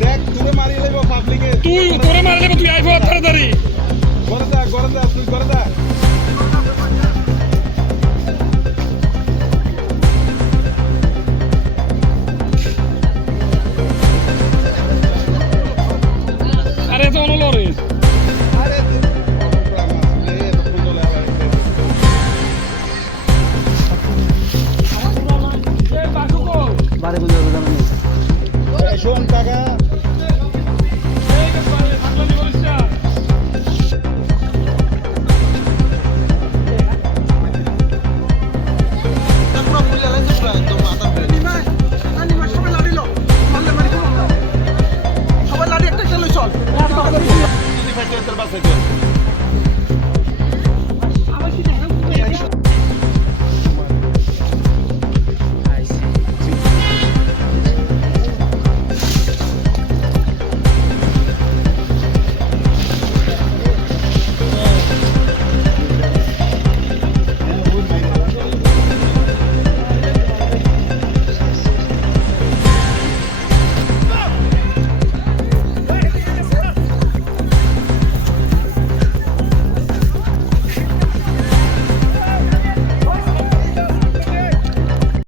দেখ তোরে মারিয়ে লইব পাবলিকে তুই তোরে মারলে তুই আইবো তাড়াতাড়ি করে দা তুই করে দা